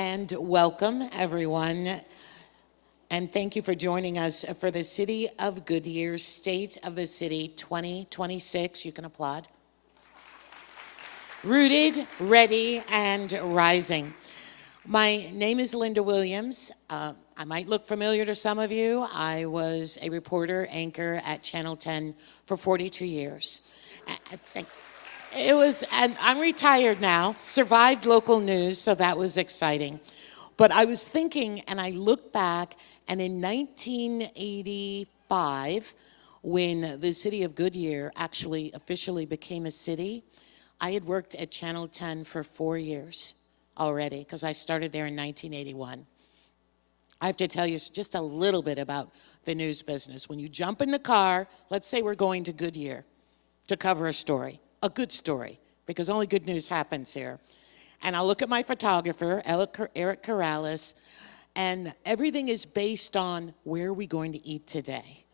And welcome, everyone. And thank you for joining us for the City of Goodyear State of the City 2026. You can applaud. Rooted, Ready, and Rising. My name is Linda Williams. I might look familiar to some of you. I was a reporter, anchor at Channel 10 for 42 years. And I'm retired now, survived local news, so that was exciting. But I was thinking, and I look back, and in 1985, when the city of Goodyear actually officially became a city, I had worked at Channel 10 for 4 years already, because I started there in 1981. I have to tell you just a little bit about the news business. When you jump in the car, let's say we're going to Goodyear to cover a story, a good story, because only good news happens here. And I'll look at my photographer, Eric Corrales, and everything is based on where are we going to eat today?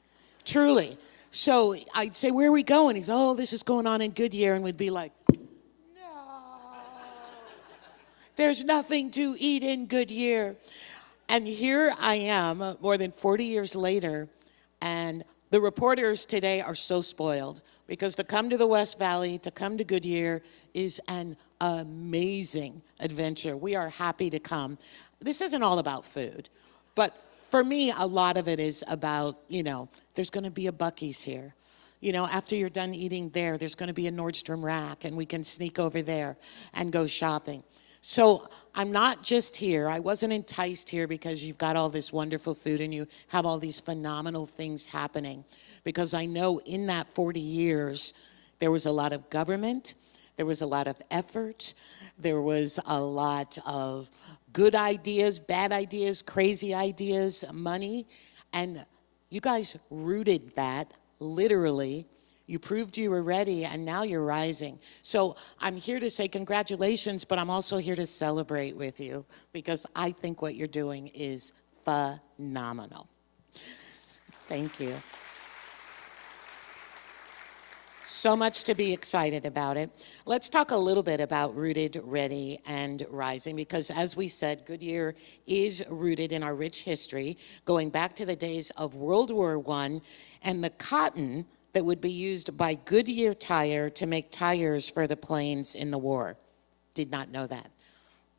Truly. So I'd say, where are we going? He's, oh, this is going on in Goodyear, and we'd be like, there's nothing to eat in Goodyear. And here I am, more than 40 years later, and the reporters today are so spoiled because to come to the West Valley, to come to Goodyear is an amazing adventure. We are happy to come. This isn't all about food, but for me, a lot of it is about, there's going to be a Buc-ee's here. After you're done eating there, there's going to be a Nordstrom Rack, and we can sneak over there and go shopping. So I'm not just here. I wasn't enticed here because you've got all this wonderful food and you have all these phenomenal things happening. Because I know in that 40 years, there was a lot of government, there was a lot of effort, there was a lot of good ideas, bad ideas, crazy ideas, money. And you guys rooted that literally. You proved you were ready, and now you're rising. So I'm here to say congratulations, but I'm also here to celebrate with you because I think what you're doing is phenomenal. Thank you. So much to be excited about it. Let's talk a little bit about Rooted, Ready, and Rising, because as we said, Goodyear is rooted in our rich history, going back to the days of World War I and the cotton that would be used by Goodyear Tire to make tires for the planes in the war. Did not know that.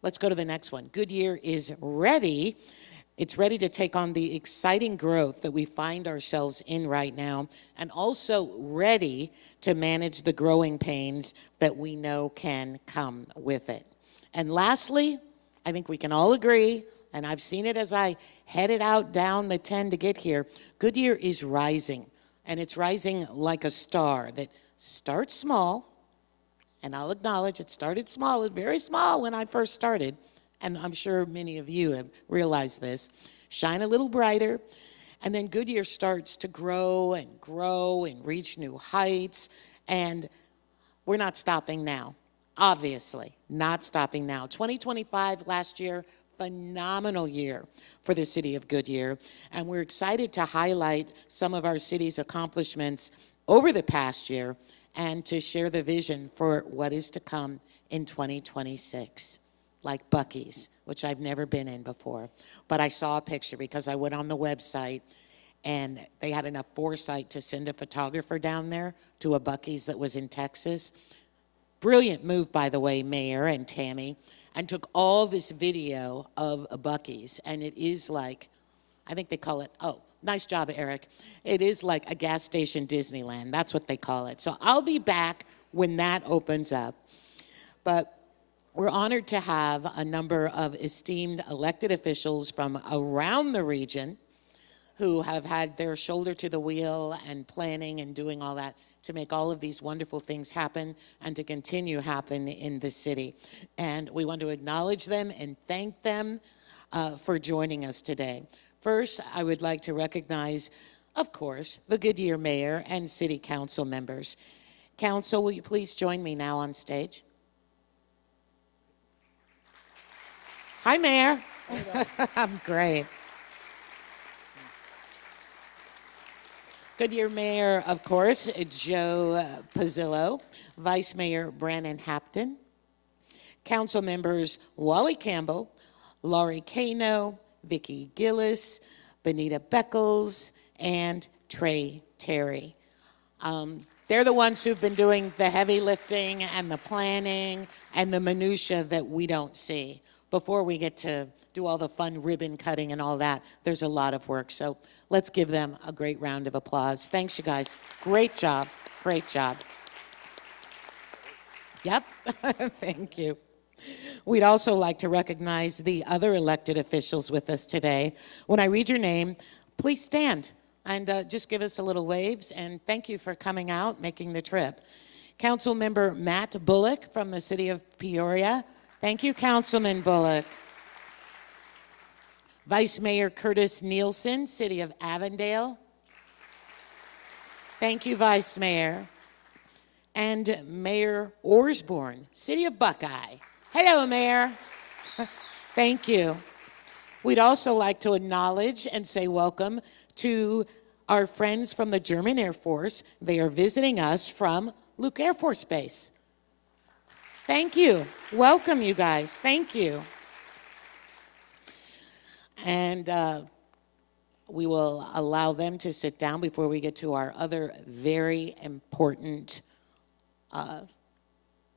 Let's go to the next one. Goodyear is ready. It's ready to take on the exciting growth that we find ourselves in right now, and also ready to manage the growing pains that we know can come with it. And lastly, I think we can all agree, and I've seen it as I headed out down the 10 to get here, Goodyear is rising. And it's rising like a star that starts small, and I'll acknowledge it started small, it was very small when I first started, and I'm sure many of you have realized this. Shine a little brighter, and then Goodyear starts to grow and reach new heights, and we're not stopping now. Obviously, not stopping now. 2025 last year, phenomenal year for the city of Goodyear, and we're excited to highlight some of our city's accomplishments over the past year and to share the vision for what is to come in 2026, like Buc-ee's, which I've never been in before. But I saw a picture because I went on the website and they had enough foresight to send a photographer down there to a Buc-ee's that was in Texas. Brilliant move, by the way, Mayor and Tammy, and took all this video of a Buc-ee's, and it is like, I think they call it, oh, nice job, Eric. It is like a gas station Disneyland. That's what they call it. So I'll be back when that opens up. But we're honored to have a number of esteemed elected officials from around the region who have had their shoulder to the wheel and planning and doing all that to make all of these wonderful things happen and to continue happen in the city. And we want to acknowledge them and thank them for joining us today. First, I would like to recognize, of course, the Goodyear Mayor and City Council members. Council, will you please join me now on stage? Hi, Mayor. I'm great. Goodyear Mayor, of course, Joe Pizzillo, Vice Mayor Brannon Hapton, Council members Wally Campbell, Laurie Kano, Vicki Gillis, Benita Beckles, and Trey Terry. They're the ones who've been doing the heavy lifting and the planning and the minutia that we don't see. Before we get to do all the fun ribbon cutting and all that, there's a lot of work. So let's give them a great round of applause. Thanks, you guys. Great job. Great job. Yep. Thank you. We'd also like to recognize the other elected officials with us today. When I read your name, please stand and just give us a little waves, and thank you for coming out, making the trip. Council Member Matt Bullock from the city of Peoria. Thank you, Councilman Bullock. Vice Mayor Curtis Nielsen, city of Avondale. Thank you, Vice Mayor. And Mayor Osborne, city of Buckeye. Hello, Mayor. Thank you. We'd also like to acknowledge and say welcome to our friends from the German Air Force. They are visiting us from Luke Air Force Base. Thank you. Welcome, you guys. Thank you. And we will allow them to sit down before we get to our other very important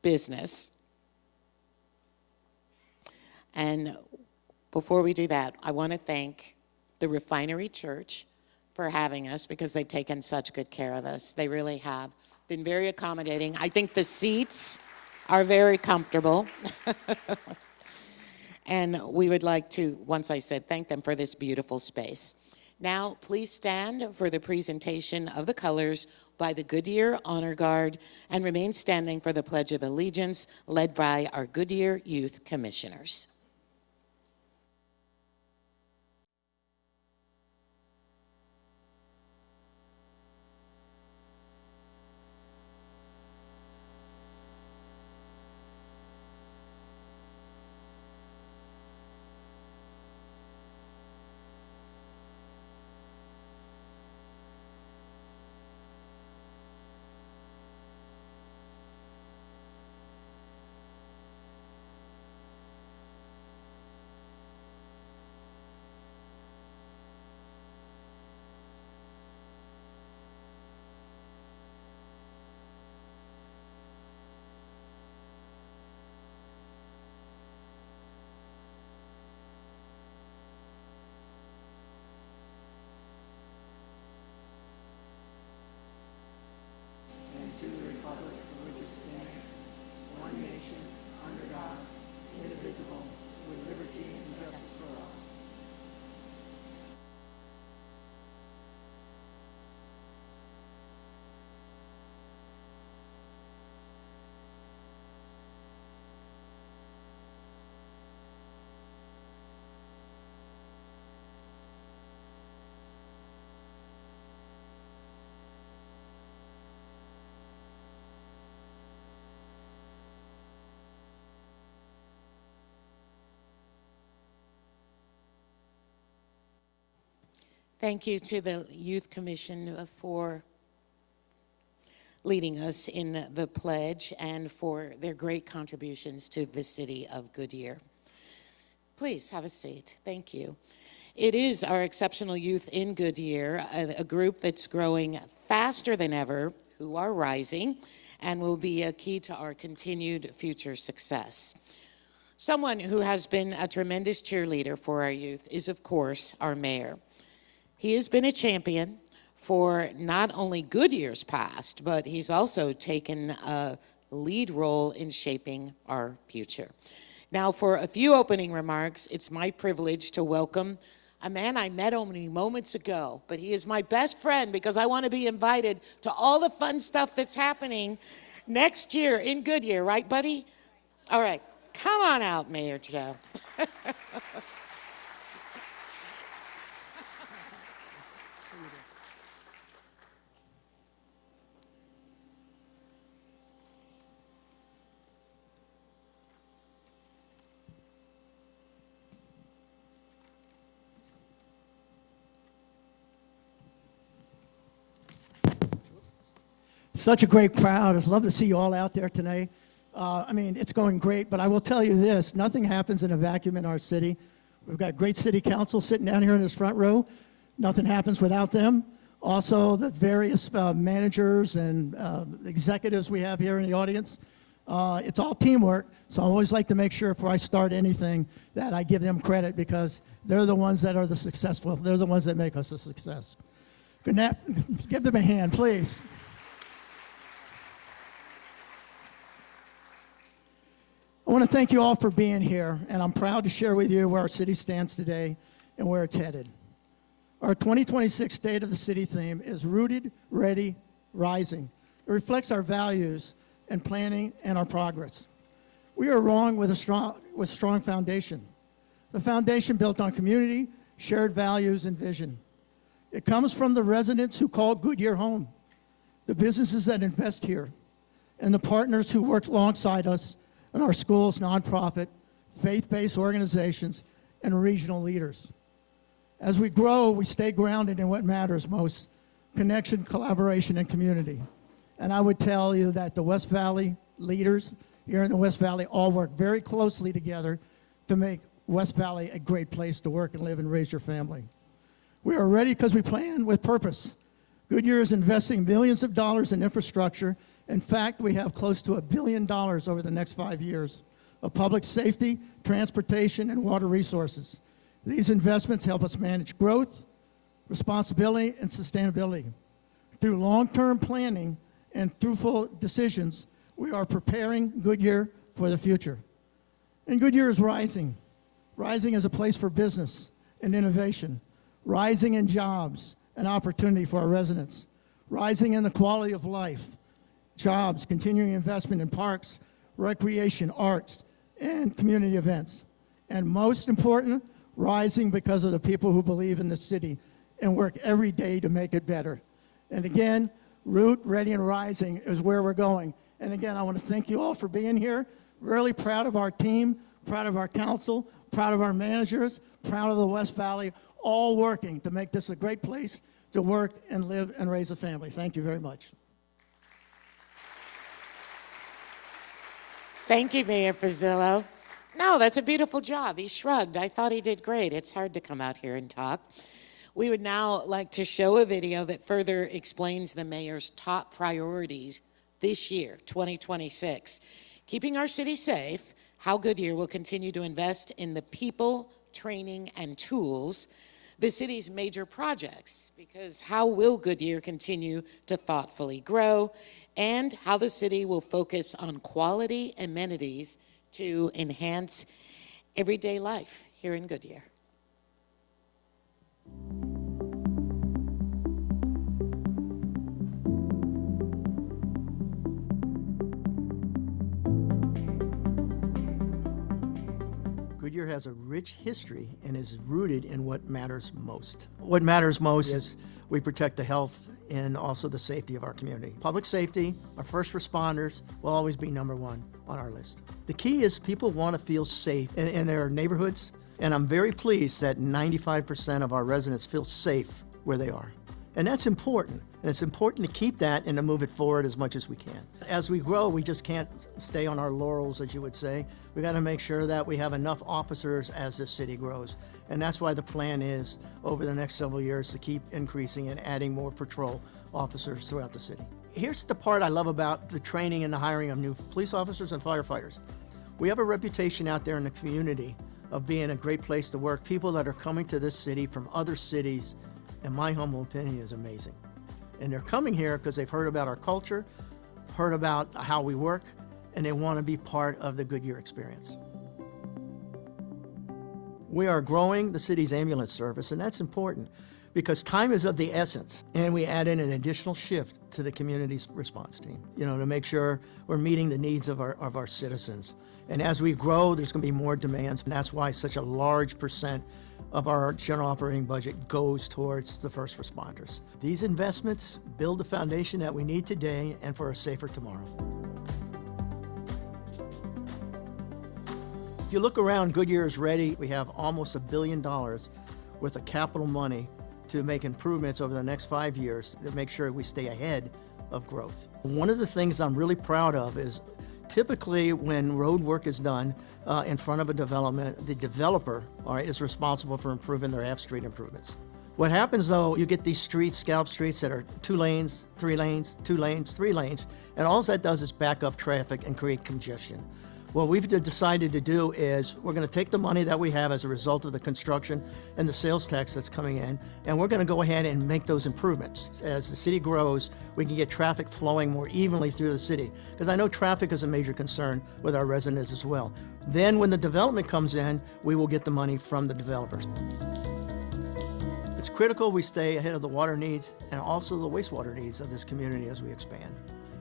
business. And before we do that, I want to thank the Refinery Church for having us, because they've taken such good care of us. They really have been very accommodating. I think the seats are very comfortable. And we would like to, once I said, thank them for this beautiful space. Now, please stand for the presentation of the colors by the Goodyear Honor Guard, and remain standing for the Pledge of Allegiance, led by our Goodyear Youth Commissioners. Thank you to the Youth Commission for leading us in the pledge and for their great contributions to the city of Goodyear. Please have a seat. Thank you. It is our exceptional youth in Goodyear, a group that's growing faster than ever, who are rising, and will be a key to our continued future success. Someone who has been a tremendous cheerleader for our youth is, of course, our mayor. He has been a champion for not only Goodyear's past, but he's also taken a lead role in shaping our future. Now, for a few opening remarks, it's my privilege to welcome a man I met only moments ago, but he is my best friend because I want to be invited to all the fun stuff that's happening next year in Goodyear, right, buddy? All right, come on out, Mayor Joe. Such a great crowd. It's love to see you all out there tonight. I mean, it's going great, but I will tell you this, nothing happens in a vacuum in our city. We've got great city council sitting down here in this front row. Nothing happens without them. Also, the various managers and executives we have here in the audience. It's all teamwork, so I always like to make sure before I start anything that I give them credit because they're the ones that are the successful. They're the ones that make us a success. Give them a hand, please. I want to thank you all for being here, and I'm proud to share with you where our city stands today and where it's headed. Our 2026 State of the City theme is Rooted, Ready, Rising. It reflects our values and planning and our progress. We are wrong with a strong foundation. The foundation built on community, shared values, and vision. It comes from the residents who call Goodyear home, the businesses that invest here, and the partners who work alongside us in our schools, nonprofit, faith-based organizations, and regional leaders. As we grow, we stay grounded in what matters most, connection, collaboration, and community. And I would tell you that the West Valley leaders here in the West Valley all work very closely together to make West Valley a great place to work and live and raise your family. We are ready because we plan with purpose. Goodyear is investing millions of dollars in infrastructure. In fact, we have close to $1 billion over the next 5 years of public safety, transportation, and water resources. These investments help us manage growth, responsibility, and sustainability. Through long-term planning and truthful decisions, we are preparing Goodyear for the future. And Goodyear is rising. Rising as a place for business and innovation. Rising in jobs and opportunity for our residents. Rising in the quality of life. Jobs, continuing investment in parks, recreation, arts, and community events. And most important, rising because of the people who believe in the city and work every day to make it better. And again, Root, Ready, and Rising is where we're going. And again, I want to thank you all for being here. Really proud of our team, proud of our council, proud of our managers, proud of the West Valley, all working to make this a great place to work and live and raise a family. Thank you very much. Thank you, Mayor Pizzillo. No, that's a beautiful job. He shrugged. I thought he did great. It's hard to come out here and talk. We would now like to show a video that further explains the mayor's top priorities this year, 2026. Keeping our city safe, how Goodyear will continue to invest in the people, training, and tools, the city's major projects, because how will Goodyear continue to thoughtfully grow, and how the city will focus on quality amenities to enhance everyday life here in Goodyear. Goodyear has a rich history and is rooted in what matters most. What matters most is we protect the health and also the safety of our community. Public safety, our first responders will always be number one on our list. The key is people want to feel safe in their neighborhoods, and I'm very pleased that 95% of our residents feel safe where they are. And that's important, and it's important to keep that and to move it forward as much as we can. As we grow, we just can't stay on our laurels, as you would say. We got to make sure that we have enough officers as this city grows. And that's why the plan is, over the next several years, to keep increasing and adding more patrol officers throughout the city. Here's the part I love about the training and the hiring of new police officers and firefighters. We have a reputation out there in the community of being a great place to work. People that are coming to this city from other cities, in my humble opinion, is amazing. And they're coming here because they've heard about our culture, heard about how we work, and they want to be part of the Goodyear experience. We are growing the city's ambulance service, and that's important because time is of the essence, and we add in an additional shift to the community's response team, to make sure we're meeting the needs of our citizens. And as we grow, there's going to be more demands, and that's why such a large percent of our general operating budget goes towards the first responders. These investments build the foundation that we need today and for a safer tomorrow. If you look around, Goodyear is ready. We have almost $1 billion worth of capital money to make improvements over the next 5 years to make sure we stay ahead of growth. One of the things I'm really proud of is Typically, when road work is done in front of a development, the developer, all right, is responsible for improving their half-street improvements. What happens though, you get these streets, scallop streets that are 2 lanes, 3 lanes, 2 lanes, 3 lanes, and all that does is back up traffic and create congestion. What we've decided to do is we're going to take the money that we have as a result of the construction and the sales tax that's coming in, and we're going to go ahead and make those improvements. As the city grows, we can get traffic flowing more evenly through the city, because I know traffic is a major concern with our residents as well. Then when the development comes in, we will get the money from the developers. It's critical we stay ahead of the water needs and also the wastewater needs of this community as we expand.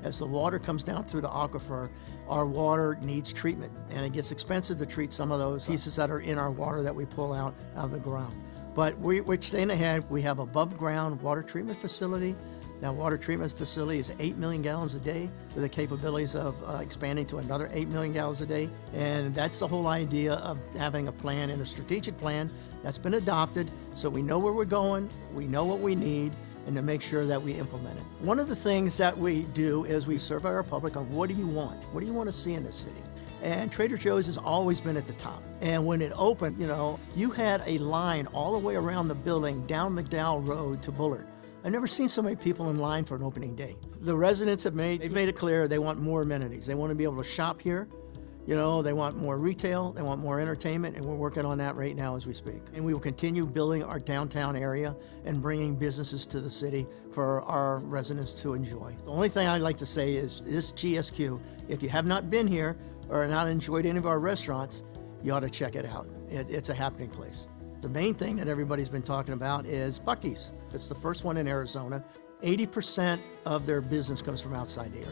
As the water comes down through the aquifer, our water needs treatment, and it gets expensive to treat some of those pieces that are in our water that we pull out of the ground. But we're staying ahead. We have above ground water treatment facility. That water treatment facility is 8 million gallons a day with the capabilities of expanding to another 8 million gallons a day. And that's the whole idea of having a plan and a strategic plan that's been adopted so we know where we're going, we know what we need, and to make sure that we implement it. One of the things that we do is we survey our public on what do you want? What do you want to see in this city? And Trader Joe's has always been at the top. And when it opened, you had a line all the way around the building down McDowell Road to Bullard. I've never seen so many people in line for an opening day. The residents they've made it clear they want more amenities. They want to be able to shop here. They want more retail, they want more entertainment, and we're working on that right now as we speak. And we will continue building our downtown area and bringing businesses to the city for our residents to enjoy. The only thing I'd like to say is this GSQ, if you have not been here or not enjoyed any of our restaurants, you ought to check it out. It's a happening place. The main thing that everybody's been talking about is Buc-ee's. It's the first one in Arizona. 80% of their business comes from outside the area,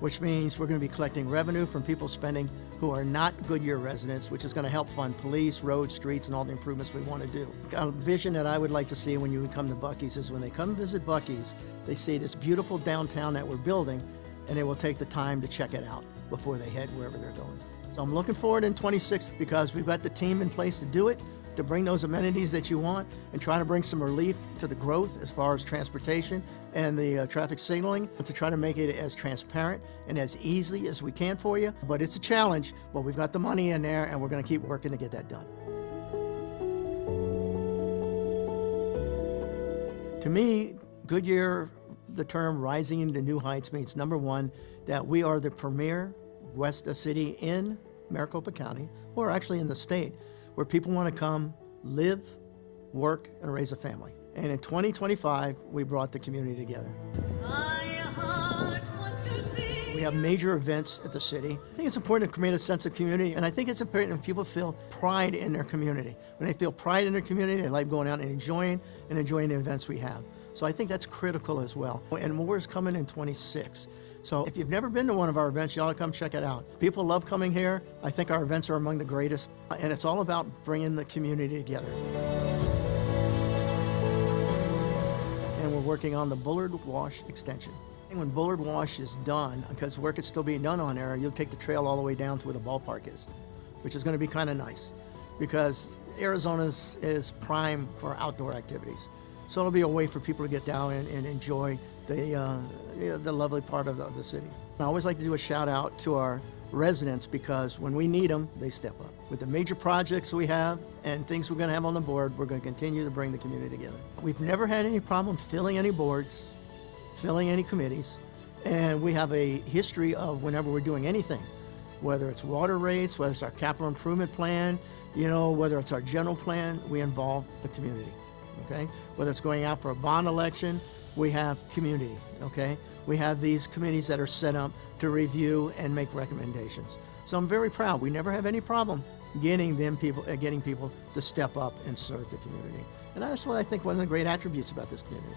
which means we're going to be collecting revenue from people spending who are not Goodyear residents, which is going to help fund police, roads, streets, and all the improvements we want to do. A vision that I would like to see when you come to Buc-ee's is when they come visit Buc-ee's, they see this beautiful downtown that we're building, and they will take the time to check it out before they head wherever they're going. So I'm looking forward in 26 because we've got the team in place to do it, to bring those amenities that you want and try to bring some relief to the growth as far as transportation and the traffic signaling, to try to make it as transparent and as easy as we can for you. But it's a challenge, but we've got the money in there and we're going to keep working to get that done. To me, Goodyear, the term rising into new heights means, number one, that we are the premier West city in Maricopa County, or actually in the state, where people want to come, live, work, and raise a family. And in 2025, we brought the community together. We have major events at the city. I think it's important to create a sense of community, and I think it's important that people feel pride in their community. When they feel pride in their community, they like going out and enjoying the events we have. So I think that's critical as well. And more is coming in 26. So if you've never been to one of our events, you ought to come check it out. People love coming here. I think our events are among the greatest. And it's all about bringing the community together. And we're working on the Bullard Wash extension. And when Bullard Wash is done, because work is still being done on there, you'll take the trail all the way down to where the ballpark is, which is going to be kind of nice because Arizona is prime for outdoor activities. So it'll be a way for people to get down and enjoy the lovely part of the city. I always like to do a shout out to our residents because when we need them, they step up. With the major projects we have and things we're going to have on the board, we're going to continue to bring the community together. We've never had any problem filling any boards, filling any committees, and we have a history of whenever we're doing anything, whether it's water rates, whether it's our capital improvement plan, whether it's our general plan, we involve the community, okay? Whether it's going out for a bond election, we have community, okay? We have these committees that are set up to review and make recommendations. So I'm very proud. We never have any problem getting people to step up and serve the community. And that's what I think one of the great attributes about this community.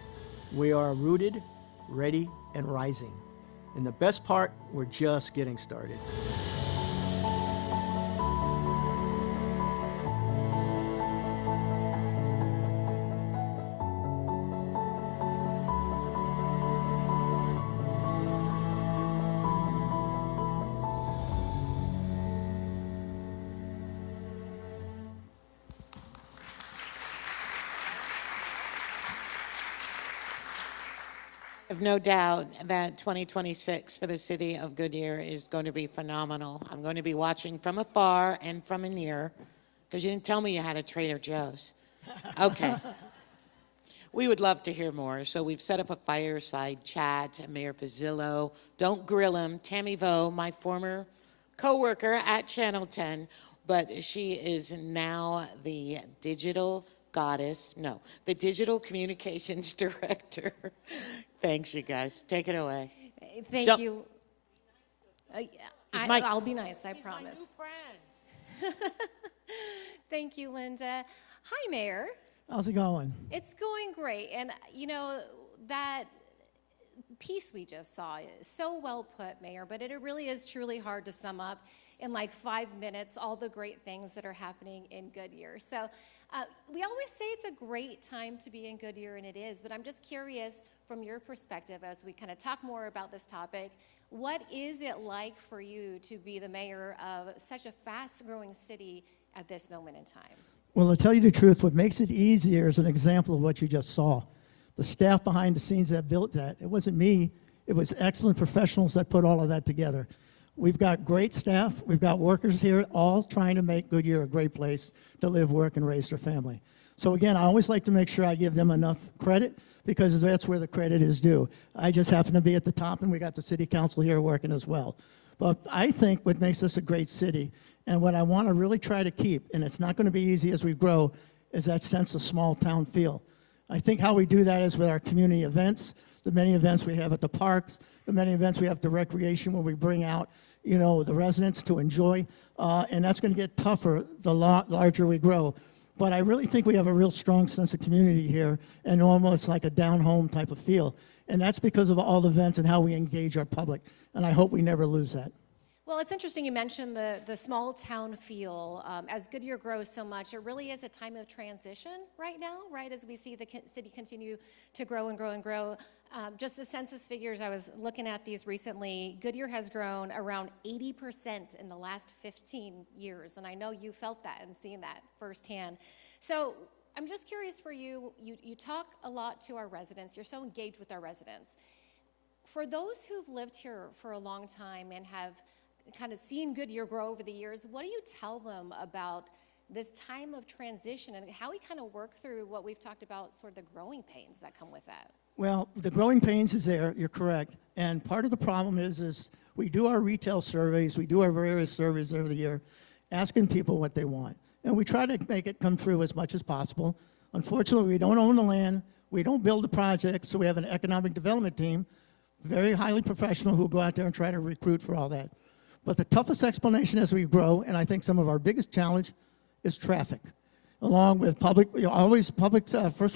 We are rooted, ready, and rising. And the best part, we're just getting started. have no doubt that 2026 for the city of Goodyear is going to be phenomenal. I'm going to be watching from afar and from near, because you didn't tell me you had a Trader Joe's. Okay. We would love to hear more, so we've set up a fireside chat. Mayor Pizzillo, don't grill him. Tammy Vo, my former co-worker at Channel 10, but she is now the digital goddess, no, the digital communications director. Thanks, you guys. Take it away. Thank Don't- you. my- I'll be nice, I promise. friend. Thank you, Linda. Hi, Mayor. How's it going? It's going great. And, you know, that piece we just saw is so well put, Mayor, but it really is truly hard to sum up in like 5 minutes all the great things that are happening in Goodyear. So we always say it's a great time to be in Goodyear, and it is, but I'm just curious from your perspective as we kind of talk more about this topic, what is it like for you to be the mayor of such a fast-growing city at this moment in time? Well, to tell you the truth, what makes it easier is an example of what you just saw. The staff behind the scenes that built that, it wasn't me, it was excellent professionals that put all of that together. We've got great staff, we've got workers here, all trying to make Goodyear a great place to live, work, and raise their family. So again, I always like to make sure I give them enough credit because that's where the credit is due. I just happen to be at the top, and we got the city council here working as well. But I think what makes this a great city, and what I want to really try to keep, and it's not going to be easy as we grow, is that sense of small town feel. I think how we do that is with our community events, the many events we have at the parks, the many events we have to recreation where we bring out, you know, the residents to enjoy, and that's going to get tougher the larger we grow. But I really think we have a real strong sense of community here and almost like a down-home type of feel. And that's because of all the events and how we engage our public. And I hope we never lose that. Well, it's interesting you mentioned the small town feel. As Goodyear grows so much, it really is a time of transition right now, right? As we see the city continue to grow and grow and grow. Just the census figures, I was looking at these recently. Goodyear has grown around 80% in the last 15 years. And I know you felt that and seen that firsthand. So I'm just curious for you, you talk a lot to our residents. You're so engaged with our residents. For those who've lived here for a long time and have kind of seen Goodyear grow over the years, what do you tell them about this time of transition and how we kind of work through what we've talked about, sort of the growing pains that come with that? Well, the growing pains is there, you're correct. And part of the problem is we do our retail surveys, we do our various surveys every year, asking people what they want. And we try to make it come true as much as possible. Unfortunately, we don't own the land, we don't build the projects, so we have an economic development team, very highly professional, who go out there and try to recruit for all that. But the toughest explanation as we grow, and I think some of our biggest challenge, is traffic. Along with public, first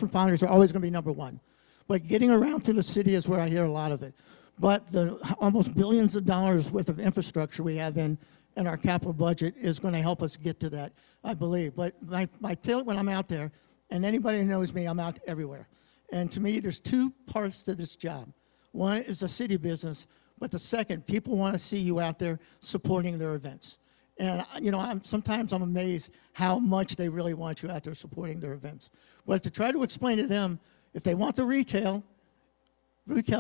responders are always going to be number one. But getting around through the city is where I hear a lot of it. But the almost billions of dollars worth of infrastructure we have in our capital budget is going to help us get to that, I believe. But my tale when I'm out there, and anybody who knows me, I'm out everywhere. And to me, there's two parts to this job. One is the city business, but the second, people want to see you out there supporting their events. And, you know, sometimes I'm amazed how much they really want you out there supporting their events. But to try to explain to them, if they want the retail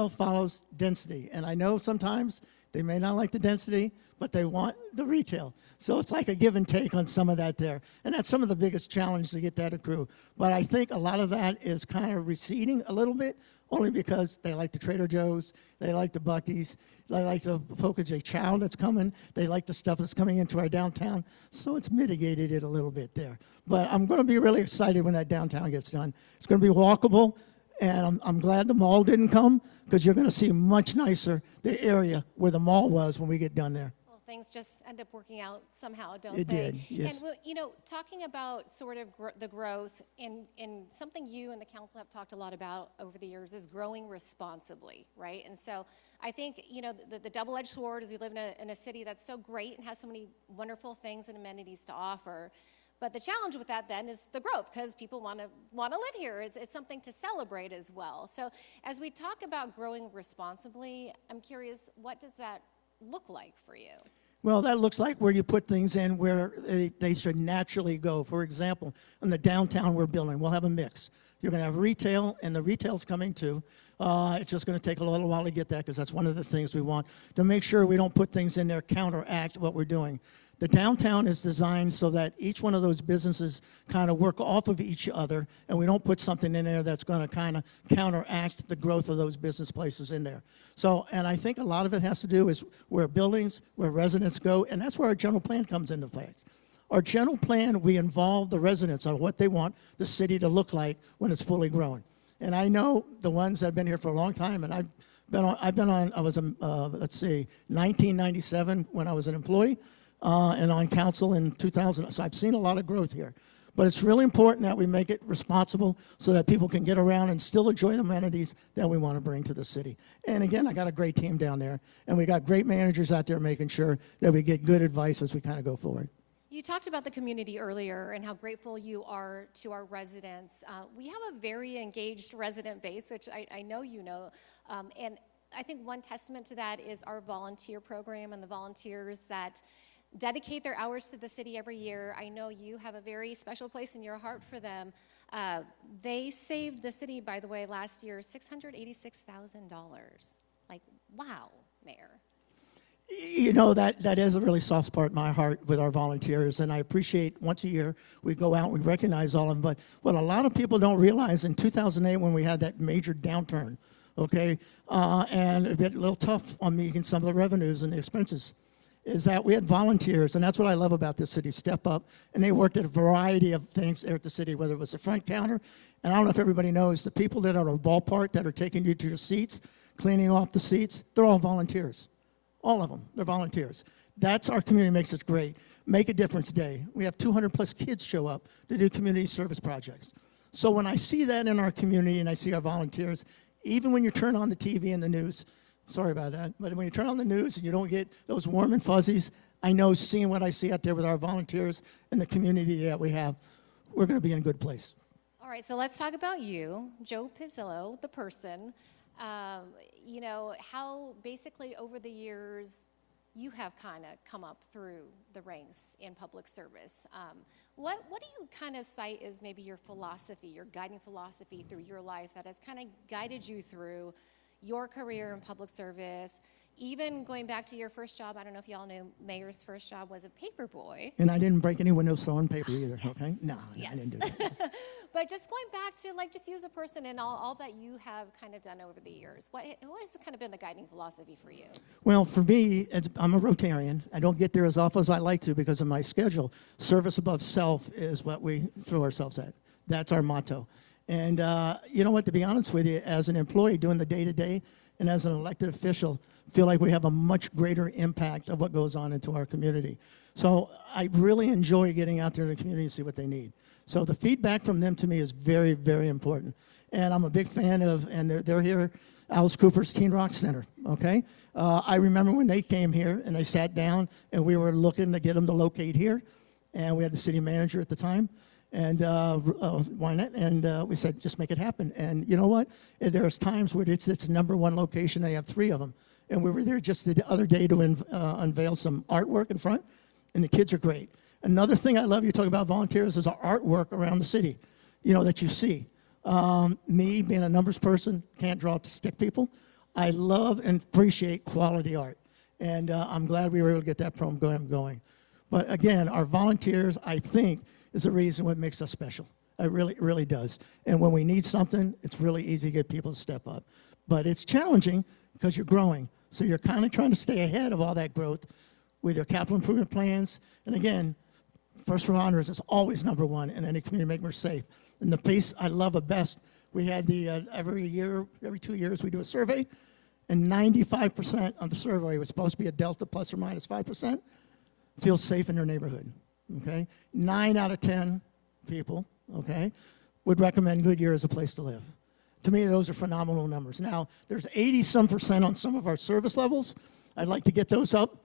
follows density. And I know sometimes they may not like the density, but they want the retail. So it's like a give and take on some of that there. And that's some of the biggest challenges to get that accrue. But I think a lot of that is kind of receding a little bit, only because they like the Trader Joe's, they like the Buc-ee's, they like the Poca J Chow that's coming, they like the stuff that's coming into our downtown. So it's mitigated it a little bit there. But I'm going to be really excited when that downtown gets done. It's going to be walkable, and I'm glad the mall didn't come, because you're going to see much nicer the area where the mall was when we get done there. Well, things just end up working out somehow, don't It they? did, yes. And, you know, talking about sort of the growth, and something you and the council have talked a lot about over the years is growing responsibly, right? And so I think, you know, the double-edged sword is we live in a city that's so great and has so many wonderful things and amenities to offer. But the challenge with that then is the growth, because people want to live here. It's something to celebrate as well. So as we talk about growing responsibly, I'm curious, what does that look like for you? Well, that looks like where you put things in where they should naturally go. For example, in the downtown we're building, we'll have a mix. You're going to have retail, and the retail's coming too. It's just going to take a little while to get that because that's one of the things we want to make sure we don't put things in there counteract what we're doing. The downtown is designed so that each one of those businesses kind of work off of each other, and we don't put something in there that's going to kind of counteract the growth of those business places in there. So, and I think a lot of it has to do is where buildings, where residents go, and that's where our general plan comes into play. Our general plan, we involve the residents on what they want the city to look like when it's fully grown. And I know the ones that have been here for a long time, and I was, let's see, 1997 when I was an employee, and on council in 2000. So I've seen a lot of growth here. But it's really important that we make it responsible so that people can get around and still enjoy the amenities that we want to bring to the city. And again, I got a great team down there, and we got great managers out there making sure that we get good advice as we kind of go forward. You talked about the community earlier and how grateful you are to our residents. We have a very engaged resident base, which I know you know. And I think one testament to that is our volunteer program and the volunteers that dedicate their hours to the city every year. I know you have a very special place in your heart for them. They saved the city, by the way, last year, $686,000. Like, wow, Mayor. You know, that is a really soft spot in my heart with our volunteers, and I appreciate once a year we go out and we recognize all of them. But what a lot of people don't realize, in 2008 when we had that major downturn, okay, and it got a little tough on me and some of the revenues and the expenses, is that we had volunteers, and that's what I love about this city, step up, and they worked at a variety of things there at the city, whether it was the front counter, and I don't know if everybody knows, the people that are at a ballpark that are taking you to your seats, cleaning off the seats, they're all volunteers. All of them, they're volunteers. That's our community, makes us great. Make a Difference Day. We have 200 plus kids show up to do community service projects. So when I see that in our community and I see our volunteers, even when you turn on the TV and the news, sorry about that, but when you turn on the news and you don't get those warm and fuzzies, I know seeing what I see out there with our volunteers and the community that we have, we're going to be in a good place. All right, so let's talk about you, Joe Pizzillo, the person. You know, how basically over the years you have kind of come up through the ranks in public service. What do you kind of cite as maybe your philosophy, your guiding philosophy through your life that has kind of guided you through your career in public service? Even going back to your first job, I don't know if y'all knew Mayor's first job was a paper boy. And I didn't break any windows throwing paper either, Yes. okay? No, Yes. I didn't do that. But just going back to, like, just you as a person and all that you have kind of done over the years, what has kind of been the guiding philosophy for you? Well, for me, I'm a Rotarian. I don't get there as often as I like to because of my schedule. Service above self is what we throw ourselves at. That's our motto. And you know what, to be honest with you, as an employee doing the day-to-day and as an elected official, feel like we have a much greater impact of what goes on into our community. So I really enjoy getting out there in the community and see what they need. So the feedback from them to me is very, very important. And I'm a big fan of, and they're here, Alice Cooper's Teen Rock Center, okay? I remember when they came here and they sat down and we were looking to get them to locate here. And we had the city manager at the time, and Wynette, and we said, just make it happen. And you know what? There's times where it's #1 location, they have 3 of them. And we were there just the other day to unveil some artwork in front, and the kids are great. Another thing I love, you talk about volunteers, is our artwork around the city, you know, that you see. Me, being a numbers person, can't draw to stick people. I love and appreciate quality art. And I'm glad we were able to get that program going. But again, our volunteers, I think, is the reason what makes us special. It really, really does. And when we need something, it's really easy to get people to step up. But it's challenging because you're growing. So you're kind of trying to stay ahead of all that growth with your capital improvement plans. And again, first responders is always #1 in any community, making us safe. And the piece I love the best, we had the every 2 years we do a survey, and 95% of the survey was supposed to be a delta plus or minus 5%, feel safe in their neighborhood, okay? 9 out of 10 people, okay, would recommend Goodyear as a place to live. To me, those are phenomenal numbers. Now, there's 80-some% on some of our service levels. I'd like to get those up.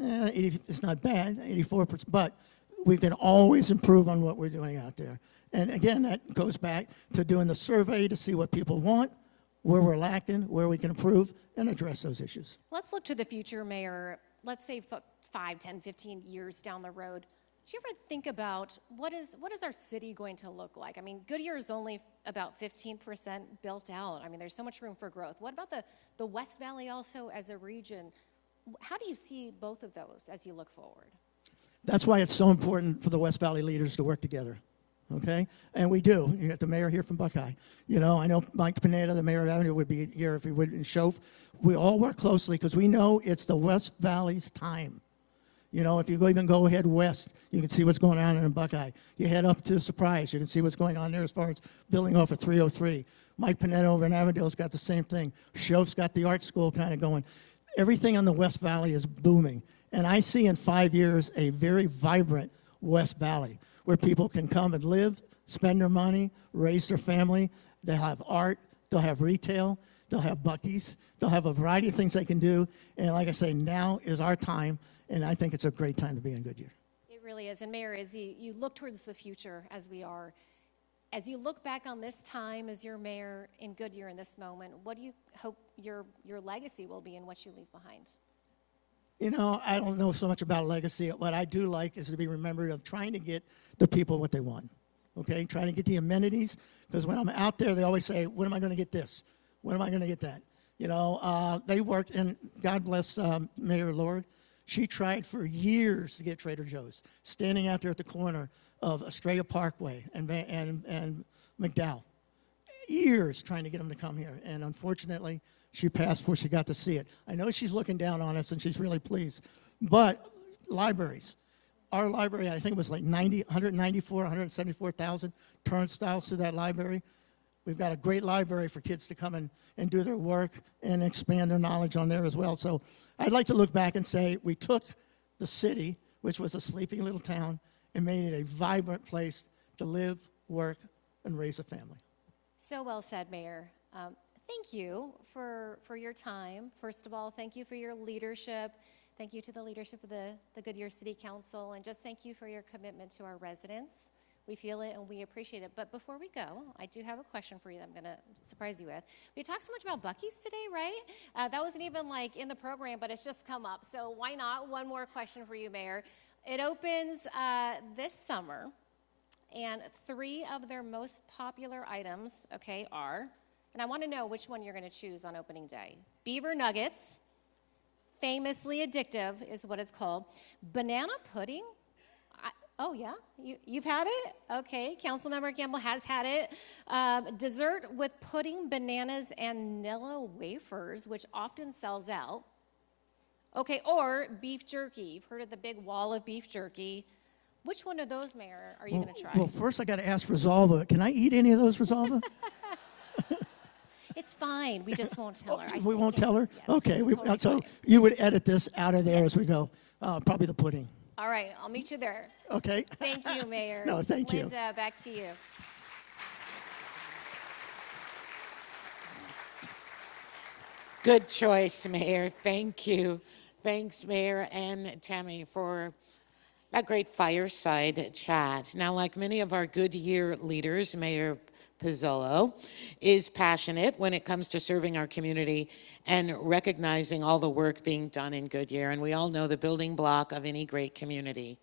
80 is not bad, 84%, but we can always improve on what we're doing out there. And again, that goes back to doing the survey to see what people want, where we're lacking, where we can improve, and address those issues. Let's look to the future, Mayor. Let's say 5, 10, 15 years down the road. do you ever think about what is our city going to look like? I mean, Goodyear is only about 15% built out. I mean, there's so much room for growth. What about the West Valley also as a region? How do you see both of those as you look forward? That's why it's so important for the West Valley leaders to work together, okay? And we do. You got the mayor here from Buckeye. You know, I know Mike Pineda, the mayor of Avenue, would be here if he would, and Shof. We all work closely because we know it's the West Valley's time. You know, if you even go head west, you can see what's going on in Buckeye. You head up to Surprise, you can see what's going on there as far as building off of 303. Mike Pineda over in Avondale's got the same thing. Shof's got the art school kind of going. Everything on the West Valley is booming. And I see in 5 years a very vibrant West Valley where people can come and live, spend their money, raise their family. They'll have art, they'll have retail, they'll have Buc-ee's, they'll have a variety of things they can do. And like I say, now is our time, and I think it's a great time to be in Goodyear. It really is. And Mayor, as you look towards the future as we are, as you look back on this time as your mayor in Goodyear in this moment, what do you hope your legacy will be and what you leave behind? You know, I don't know so much about legacy. What I do like is to be remembered of trying to get the people what they want, okay? Trying to get the amenities, because when I'm out there, they always say, when am I going to get this? When am I going to get that? You know, they worked, and God bless Mayor Lord. She tried for years to get Trader Joe's, standing out there at the corner of Estrella Parkway and McDowell. Years trying to get them to come here, and unfortunately, she passed before she got to see it. I know she's looking down on us, and she's really pleased. But libraries, our library, I think it was like 174,000 turnstiles to that library. We've got a great library for kids to come and do their work and expand their knowledge on there as well. So I'd like to look back and say we took the city, which was a sleeping little town, and made it a vibrant place to live, work, and raise a family. So well said, Mayor. Thank you for your time. First of all, thank you for your leadership. Thank you to the leadership of the Goodyear City Council, and just thank you for your commitment to our residents. We feel it and we appreciate it. But before we go, I do have a question for you that I'm going to surprise you with. We talked so much about Buc-ee's today, right? That wasn't even like in the program, but it's just come up. So why not? One more question for you, Mayor. It opens this summer, and 3 of their most popular items, okay, are, and I want to know which one you're going to choose on opening day. Beaver nuggets, famously addictive is what it's called. Banana pudding. Oh, yeah? You've had it? Okay. Councilmember Campbell has had it. Dessert with pudding, bananas, and Nilla wafers, which often sells out. Okay, or beef jerky. You've heard of the big wall of beef jerky. Which one of those, Mayor, are you going to try? Well, first I got to ask Rosalva. Can I eat any of those, Rosalva? It's fine. We just won't tell her. We won't tell her? Yes, Okay. totally So fine. you would edit this out of there as we go. Probably the pudding. All right, I'll meet you there. Okay? Thank you, Mayor. No, thank you. Linda, back to you. Good choice, Mayor. Thank you. Thanks, Mayor and Tammy, for that great fireside chat. Now, like many of our Goodyear leaders, Mayor Pizzillo is passionate when it comes to serving our community and recognizing all the work being done in Goodyear. And we all know the building block of any great community.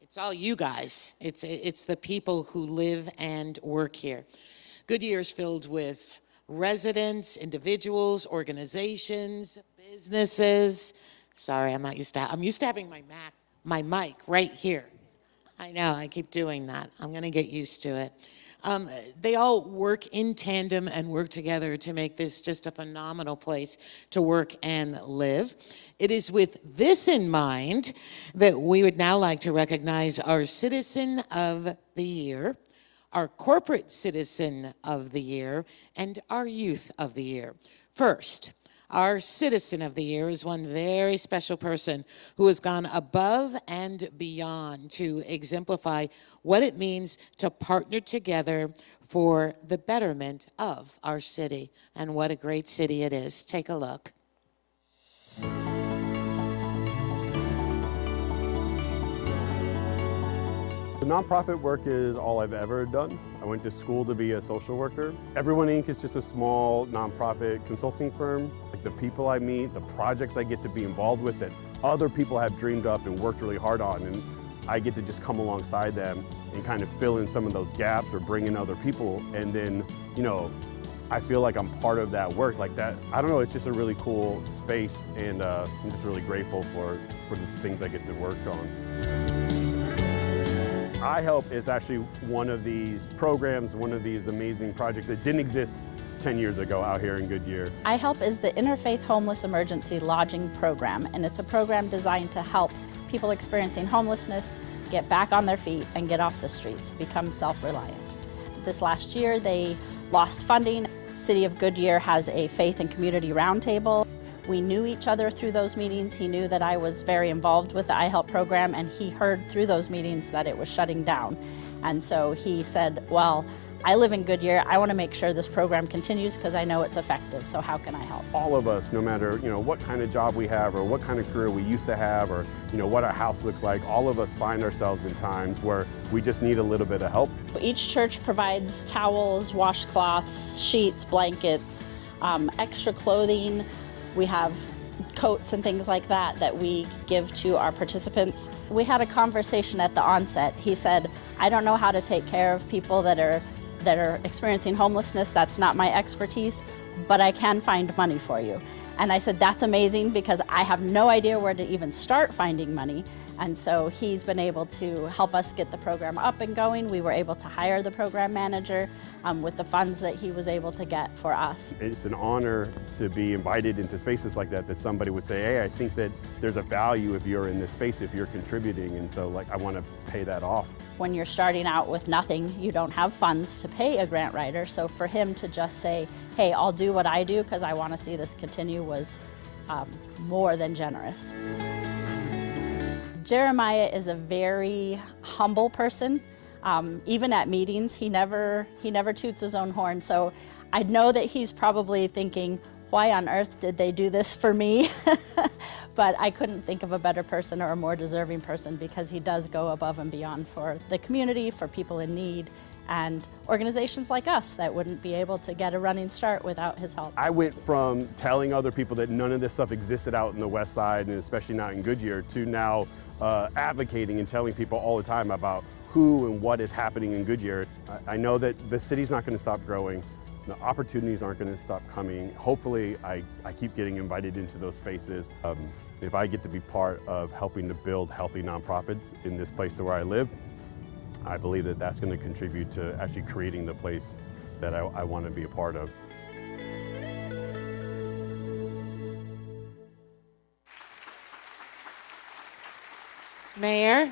It's all you guys. It's the people who live and work here. Goodyear is filled with residents, individuals, organizations, businesses. Sorry, I'm used to having my mic right here. I know, I keep doing that. I'm going to get used to it. They all work in tandem and work together to make this just a phenomenal place to work and live. It is with this in mind that we would now like to recognize our Citizen of the Year, our Corporate Citizen of the Year, and our Youth of the Year. First, our Citizen of the Year is one very special person who has gone above and beyond to exemplify what it means to partner together for the betterment of our city. And what a great city it is. Take a look. The nonprofit work is all I've ever done. I went to school to be a social worker. Everyone Inc. is just a small nonprofit consulting firm. The people I meet, the projects I get to be involved with that other people have dreamed up and worked really hard on, and I get to just come alongside them and kind of fill in some of those gaps or bring in other people, and then, you know, I feel like I'm part of that work. Like that, I don't know, it's just a really cool space, and I'm just really grateful for the things I get to work on. iHelp is actually one of these programs, one of these amazing projects that didn't exist 10 years ago out here in Goodyear. iHelp is the Interfaith Homeless Emergency Lodging Program, and it's a program designed to help people experiencing homelessness get back on their feet and get off the streets, become self-reliant. This last year, they lost funding. City of Goodyear has a faith and community roundtable. We knew each other through those meetings. He knew that I was very involved with the iHelp program, and he heard through those meetings that it was shutting down. And so he said, well, I live in Goodyear. I want to make sure this program continues because I know it's effective, so how can I help? All of us, no matter, you know, what kind of job we have or what kind of career we used to have, or, you know, what our house looks like, all of us find ourselves in times where we just need a little bit of help. Each church provides towels, washcloths, sheets, blankets, extra clothing. We have coats and things like that that we give to our participants. We had a conversation at the onset. He said, I don't know how to take care of people that are experiencing homelessness. That's not my expertise, but I can find money for you. And I said, that's amazing because I have no idea where to even start finding money. And so he's been able to help us get the program up and going. We were able to hire the program manager with the funds that he was able to get for us. It's an honor to be invited into spaces like that somebody would say, hey, I think that there's a value if you're in this space, if you're contributing, and so like I want to pay that off. When you're starting out with nothing, you don't have funds to pay a grant writer, so for him to just say, hey, I'll do what I do because I want to see this continue was more than generous. Jeremiah is a very humble person. Even at meetings, he never toots his own horn. So I know that he's probably thinking, why on earth did they do this for me? But I couldn't think of a better person or a more deserving person because he does go above and beyond for the community, for people in need, and organizations like us that wouldn't be able to get a running start without his help. I went from telling other people that none of this stuff existed out in the West Side, and especially not in Goodyear, to now advocating and telling people all the time about who and what is happening in Goodyear. I know that the city's not going to stop growing. The opportunities aren't going to stop coming. Hopefully, I keep getting invited into those spaces. If I get to be part of helping to build healthy nonprofits in this place where I live, I believe that that's going to contribute to actually creating the place that I want to be a part of. Mayor,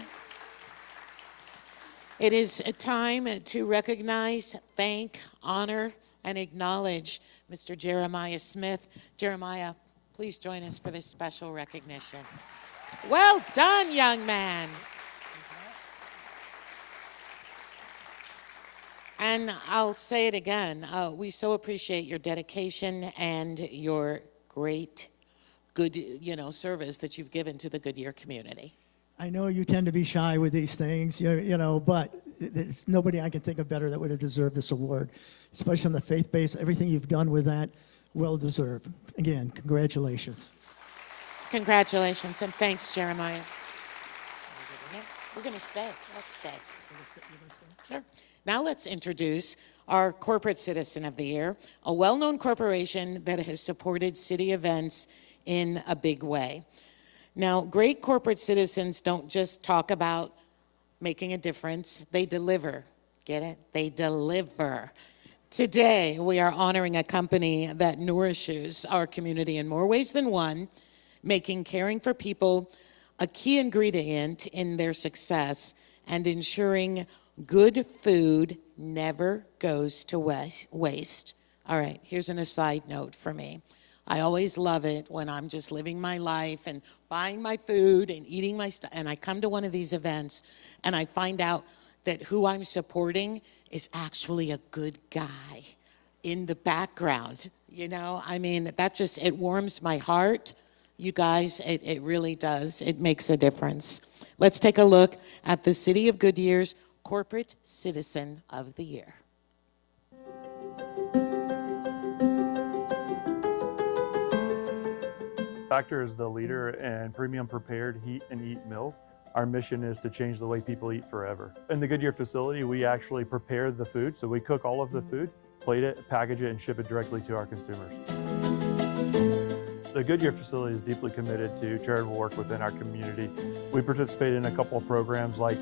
it is a time to recognize, thank, honor, and acknowledge Mr. Jeremiah Smith. Jeremiah, please join us for this special recognition. Well done, young man. And I'll say it again, we so appreciate your dedication and your great, good, service that you've given to the Goodyear community. I know you tend to be shy with these things, but there's nobody I can think of better that would have deserved this award, especially on the faith base. Everything you've done with that, well deserved. Again, congratulations. Congratulations, and thanks, Jeremiah. We're going to stay. Let's stay. Sure. Now let's introduce our Corporate Citizen of the Year, a well-known corporation that has supported city events in a big way. Now, great corporate citizens don't just talk about making a difference, they deliver. Get it? They deliver. Today, we are honoring a company that nourishes our community in more ways than one, making caring for people a key ingredient in their success and ensuring good food never goes to waste. All right, here's an aside note for me. I always love it when I'm just living my life and buying my food and eating my stuff, and I come to one of these events and I find out that who I'm supporting is actually a good guy in the background. It warms my heart. You guys, it really does. It makes a difference. Let's take a look at the City of Goodyear's Corporate Citizen of the Year. Factor is the leader in premium prepared heat and eat meals. Our mission is to change the way people eat forever. In the Goodyear facility, we actually prepare the food. So we cook all of the food, plate it, package it, and ship it directly to our consumers. The Goodyear facility is deeply committed to charitable work within our community. We participate in a couple of programs like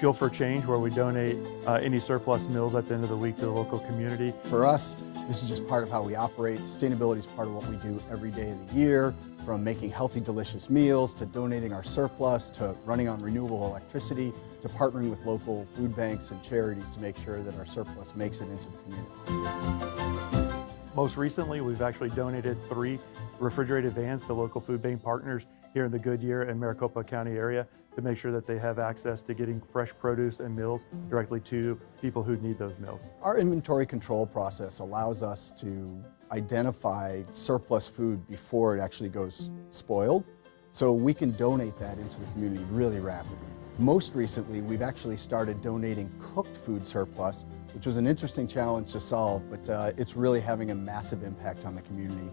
Fuel for Change, where we donate any surplus meals at the end of the week to the local community. For us, this is just part of how we operate. Sustainability is part of what we do every day of the year, from making healthy, delicious meals, to donating our surplus, to running on renewable electricity, to partnering with local food banks and charities to make sure that our surplus makes it into the community. Most recently, we've actually donated 3 refrigerated vans to local food bank partners here in the Goodyear and Maricopa County area to make sure that they have access to getting fresh produce and meals directly to people who need those meals. Our inventory control process allows us to identify surplus food before it actually goes spoiled, so we can donate that into the community really rapidly. Most recently, we've actually started donating cooked food surplus, which was an interesting challenge to solve, but it's really having a massive impact on the community.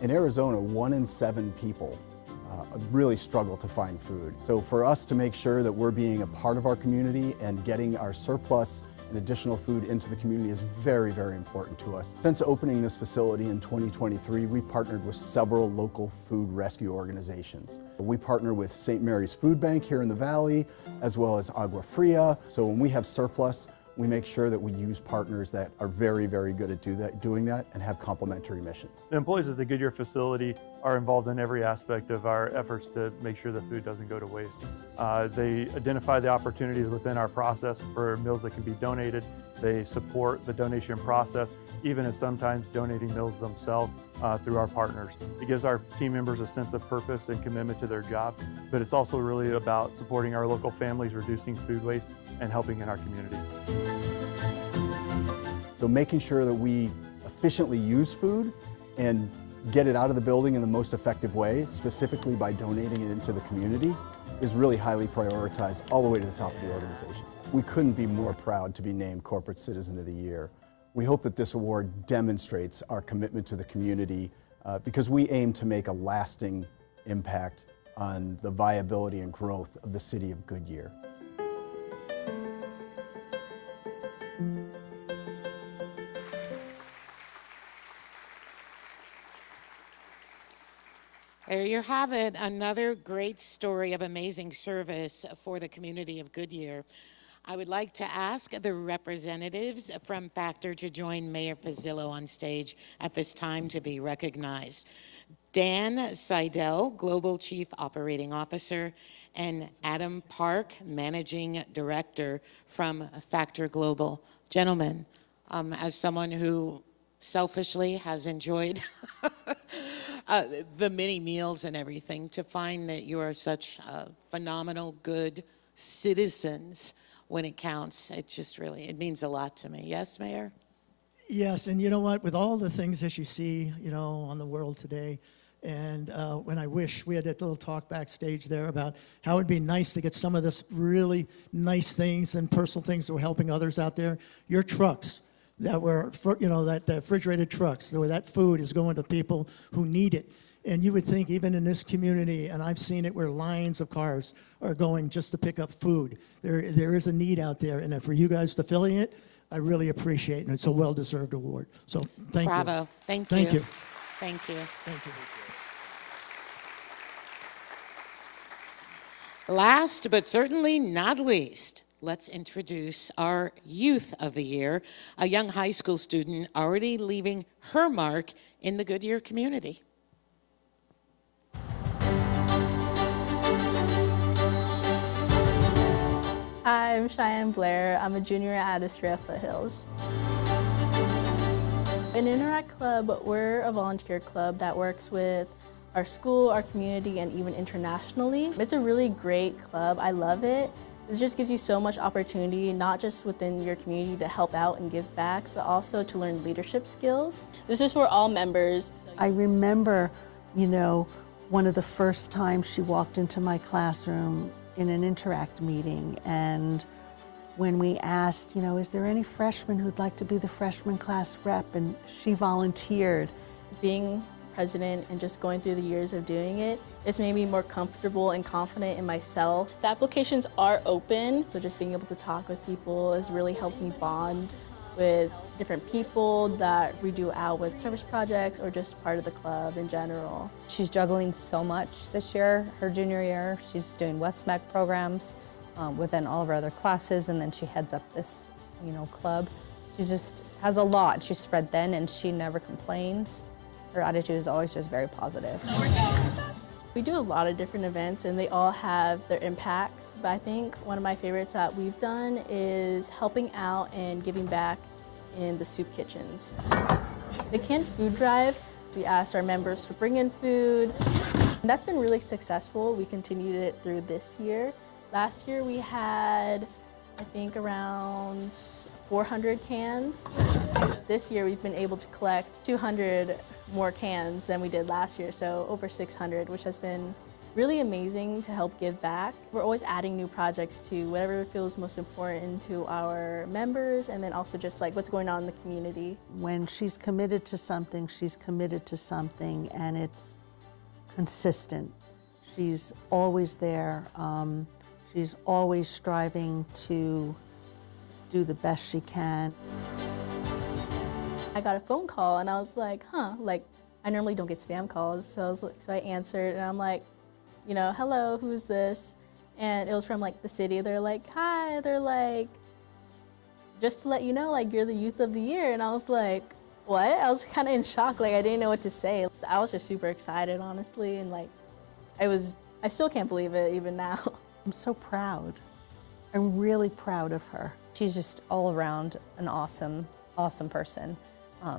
In Arizona, 1 in 7 people really struggle to find food. So for us to make sure that we're being a part of our community and getting our surplus and additional food into the community is very, very important to us. Since opening this facility in 2023, we partnered with several local food rescue organizations. We partner with St. Mary's Food Bank here in the Valley, as well as Agua Fria. So when we have surplus, we make sure that we use partners that are very, very good at doing that and have complementary missions. The employees at the Goodyear facility are involved in every aspect of our efforts to make sure the food doesn't go to waste. They identify the opportunities within our process for meals that can be donated. They support the donation process, even as sometimes donating meals themselves through our partners. It gives our team members a sense of purpose and commitment to their job, but it's also really about supporting our local families, reducing food waste, and helping in our community. So making sure that we efficiently use food and get it out of the building in the most effective way, specifically by donating it into the community, is really highly prioritized all the way to the top of the organization. We couldn't be more proud to be named Corporate Citizen of the Year. We hope that this award demonstrates our commitment to the community because we aim to make a lasting impact on the viability and growth of the city of Goodyear. There you have it, another great story of amazing service for the community of Goodyear. I would like to ask the representatives from Factor to join Mayor Pizzillo on stage at this time to be recognized. Dan Seidel, Global Chief Operating Officer, and Adam Park, Managing Director from Factor Global. Gentlemen, as someone who selfishly has enjoyed the mini meals and everything, to find that you are such phenomenal, good citizens when it counts, it just really, it means a lot to me. Yes, Mayor? Yes, and you know what? With all the things that you see, you know, on the world today, and when I wish we had that little talk backstage there about how it'd be nice to get some of this really nice things and personal things that were helping others out there. Your trucks that were, you know, that refrigerated trucks, where that food is going to people who need it. And you would think even in this community, and I've seen it where lines of cars are going just to pick up food. There is a need out there, and for you guys to filling it, I really appreciate it, and it's a well-deserved award. So thank you. Bravo. Thank you. Thank you. Thank you. Thank you. Last but certainly not least, let's introduce our Youth of the Year, a young high school student already leaving her mark in the Goodyear community. Hi, I'm Cheyenne Blair. I'm a junior at Estrella Foothills. In Interact Club, we're a volunteer club that works with our school, our community, and even internationally. It's a really great club. I love it. It just gives you so much opportunity, not just within your community to help out and give back, but also to learn leadership skills. This is for all members. I remember, you know, one of the first times she walked into my classroom in an Interact meeting, and when we asked, you know, is there any freshman who'd like to be the freshman class rep, and she volunteered. Being president and just going through the years of doing it, it's made me more comfortable and confident in myself. The applications are open, so just being able to talk with people has really helped me bond with different people that we do out with service projects or just part of the club in general. She's juggling so much this year, her junior year. She's doing WestMec programs within all of her other classes, and then she heads up this, club. She just has a lot. She's spread thin and she never complains. Her attitude is always just very positive. We do a lot of different events and they all have their impacts, but I think one of my favorites that we've done is helping out and giving back in the soup kitchens. The canned food drive, we asked our members to bring in food. And that's been really successful. We continued it through this year. Last year we had, I think, around 400 cans. This year we've been able to collect 200 more cans than we did last year, so over 600, which has been really amazing to help give back. We're always adding new projects to whatever feels most important to our members, and then also just like what's going on in the community. When she's committed to something, she's committed to something, and it's consistent. She's always there. She's always striving to do the best she can. I got a phone call and I was like, I normally don't get spam calls, so I answered and I'm like, hello, who's this? And it was from the city. They're like, hi. They're like, just to let you know, you're the youth of the year. And I was like, what? I was kind of in shock. I didn't know what to say. I was just super excited, honestly, and I still can't believe it even now. I'm so proud. I'm really proud of her. She's just all around an awesome, awesome person.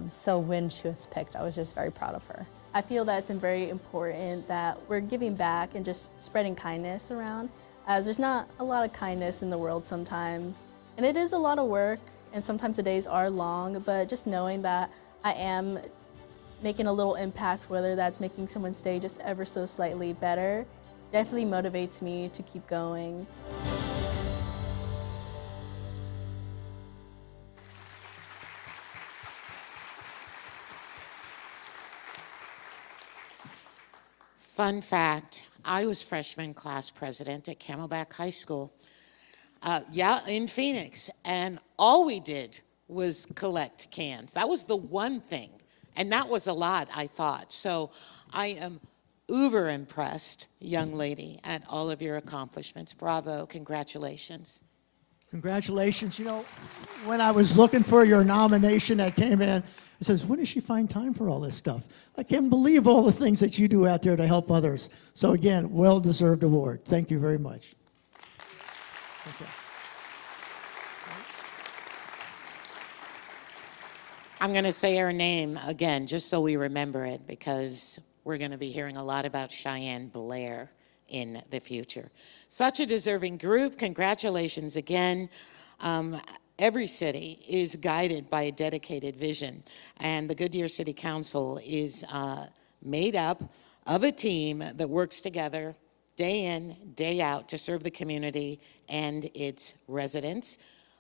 So when she was picked, I was just very proud of her. I feel that it's very important that we're giving back and just spreading kindness around, as there's not a lot of kindness in the world sometimes. And it is a lot of work, and sometimes the days are long, but just knowing that I am making a little impact, whether that's making someone's day just ever so slightly better, definitely motivates me to keep going. Fun fact, I was freshman class president at Camelback High School, in Phoenix, and all we did was collect cans. That was the one thing, and that was a lot, I thought. So I am uber impressed, young lady, at all of your accomplishments. Bravo, congratulations. Congratulations. When I was looking for your nomination that came in, it says, when does she find time for all this stuff? I can't believe all the things that you do out there to help others. So again, well-deserved award. Thank you very much. Okay. I'm going to say her name again, just so we remember it, because we're going to be hearing a lot about Cheyenne Blair in the future. Such a deserving group. Congratulations again. Every city is guided by a dedicated vision, and the Goodyear City Council is made up of a team that works together day in, day out to serve the community and its residents.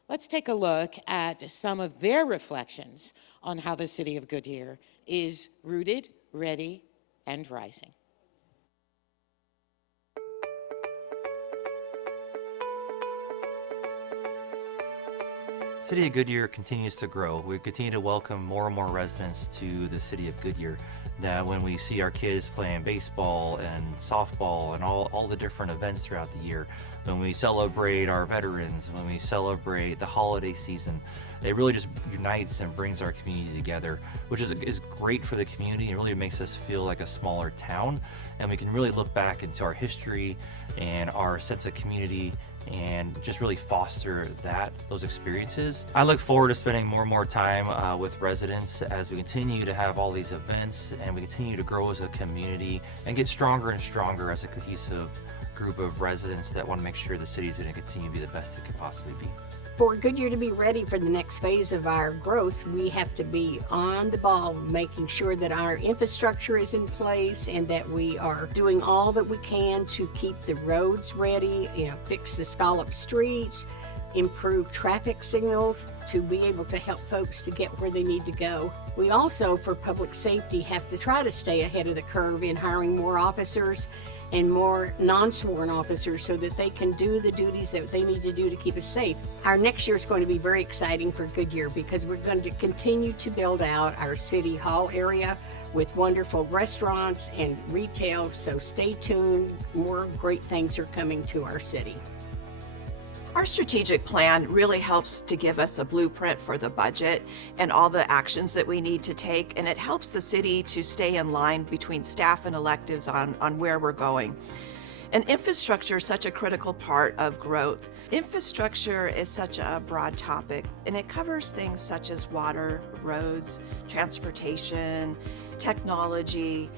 Let's take a look at some of their reflections on how the city of Goodyear is rooted, ready, and rising. City of Goodyear continues to grow. We continue to welcome more and more residents to the city of Goodyear. That when we see our kids playing baseball and softball and all the different events throughout the year, when we celebrate our veterans, when we celebrate the holiday season, it really just unites and brings our community together, which is great for the community. It really makes us feel like a smaller town, and we can really look back into our history and our sense of community and just really foster those experiences. I look forward to spending more and more time with residents as we continue to have all these events and we continue to grow as a community and get stronger and stronger as a cohesive group of residents that want to make sure the city is going to continue to be the best it can possibly be. For Goodyear to be ready for the next phase of our growth, we have to be on the ball, making sure that our infrastructure is in place and that we are doing all that we can to keep the roads ready, fix the scalloped streets, improve traffic signals to be able to help folks to get where they need to go. We also, for public safety, have to try to stay ahead of the curve in hiring more officers and more non-sworn officers so that they can do the duties that they need to do to keep us safe. Our next year is going to be very exciting for Goodyear because we're going to continue to build out our city hall area with wonderful restaurants and retail, so stay tuned. More great things are coming to our city. Our strategic plan really helps to give us a blueprint for the budget and all the actions that we need to take, and it helps the city to stay in line between staff and electives on where we're going. And infrastructure is such a critical part of growth. Infrastructure is such a broad topic, and it covers things such as water, roads, transportation, technology,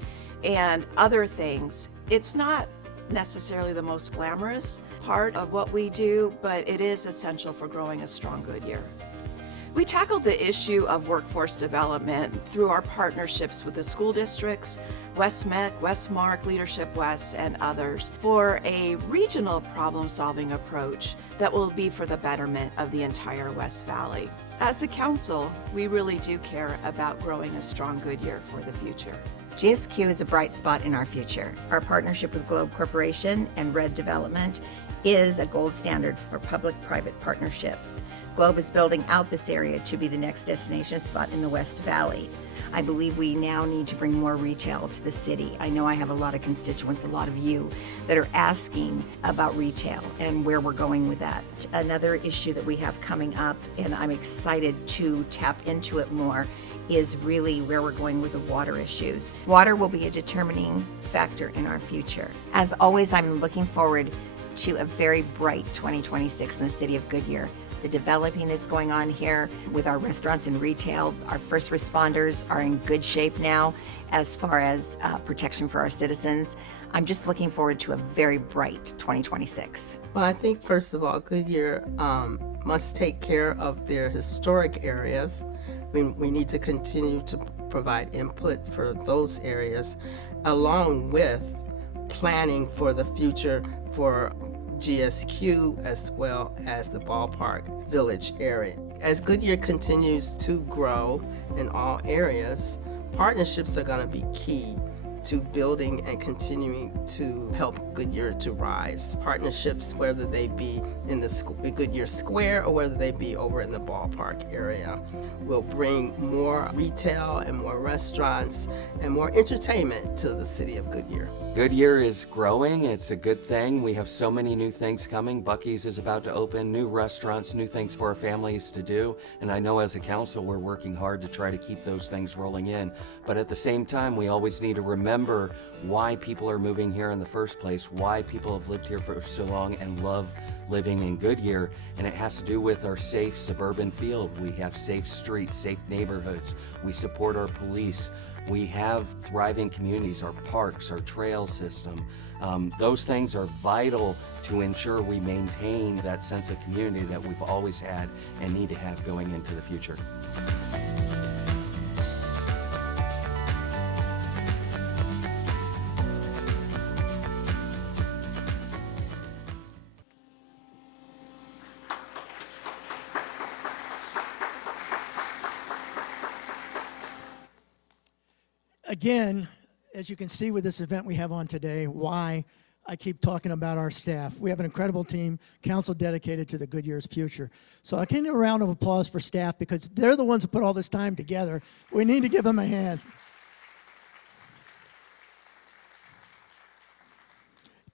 and other things. It's not necessarily the most glamorous part of what we do, but it is essential for growing a strong Goodyear. We tackled the issue of workforce development through our partnerships with the school districts, WestMec, Westmark, Leadership West, and others for a regional problem-solving approach that will be for the betterment of the entire West Valley. As a council, we really do care about growing a strong Goodyear for the future. GSQ is a bright spot in our future. Our partnership with Globe Corporation and Red Development is a gold standard for public-private partnerships. Globe is building out this area to be the next destination spot in the West Valley. I believe we now need to bring more retail to the city. I know I have a lot of constituents, a lot of you, that are asking about retail and where we're going with that. Another issue that we have coming up, and I'm excited to tap into it more, is really where we're going with the water issues. Water will be a determining factor in our future. As always, I'm looking forward to a very bright 2026 in the city of Goodyear. The developing that's going on here with our restaurants and retail, our first responders are in good shape now as far as protection for our citizens. I'm just looking forward to a very bright 2026. Well, I think first of all, Goodyear must take care of their historic areas. We need to continue to provide input for those areas, along with planning for the future for GSQ as well as the ballpark village area. As Goodyear continues to grow in all areas, partnerships are going to be key to building and continuing to help Goodyear to rise. Partnerships, whether they be in the Goodyear Square or whether they be over in the ballpark area, will bring more retail and more restaurants and more entertainment to the city of Goodyear. Goodyear is growing. It's a good thing. We have so many new things coming. Buc-ee's is about to open, new restaurants, new things for our families to do. And I know as a council, we're working hard to try to keep those things rolling in. But at the same time, we always need to remember why people are moving here in the first place, why people have lived here for so long and love living in Goodyear. And it has to do with our safe suburban feel. We have safe streets, safe neighborhoods. We support our police. We have thriving communities, our parks, our trail system. Those things are vital to ensure we maintain that sense of community that we've always had and need to have going into the future. Again, as you can see with this event we have on today, why I keep talking about our staff. We have an incredible team, council dedicated to the Goodyear's future. So I can give a round of applause for staff because they're the ones who put all this time together. We need to give them a hand.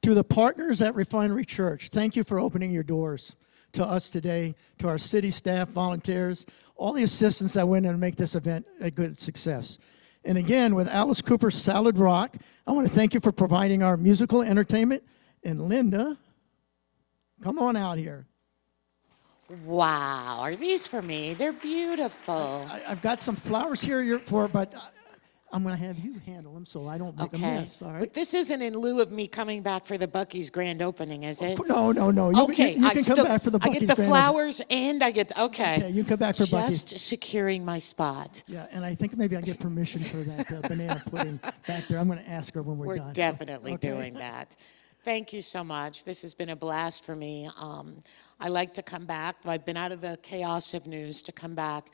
To the partners at Refinery Church, thank you for opening your doors to us today, to our city staff, volunteers, all the assistants that went in to make this event a good success. And again, with Alice Cooper's Salad Rock, I want to thank you for providing our musical entertainment. And Linda, come on out here. Wow, are these for me? They're beautiful. I've got some flowers here but I'm going to have you handle them so I don't make a mess, all right? But this isn't in lieu of me coming back for the Buc-ee's grand opening, is it? No. You can come back for the Buc-ee's grand opening. I get the flowers and I get, okay. Okay, you can come back for Buc-ee's. Just securing my spot. Yeah, and I think maybe I get permission for that banana pudding back there. I'm going to ask her when we're done. We're definitely doing that. Thank you so much. This has been a blast for me. I like to come back. I've been out of the chaos of news to come back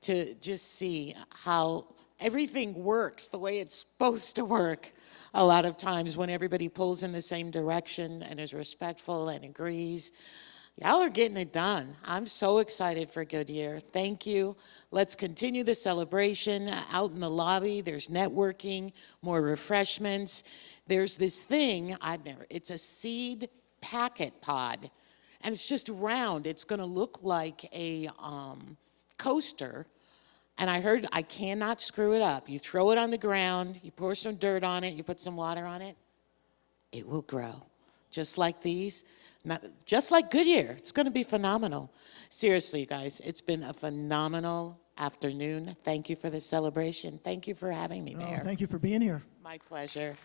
to just see how everything works the way it's supposed to work. A lot of times when everybody pulls in the same direction and is respectful and agrees. Y'all are getting it done. I'm so excited for Goodyear. Thank you. Let's continue the celebration. Out in the lobby, there's networking, more refreshments. There's this thing, it's a seed packet pod, and it's just round. It's gonna look like a coaster, and I heard I cannot screw it up. You throw it on the ground, you pour some dirt on it, you put some water on it, it will grow, just like these. Just like Goodyear. It's going to be phenomenal. Seriously, guys, it's been a phenomenal afternoon. Thank you for the celebration. Thank you for having me, Mayor. Thank you for being here. My pleasure.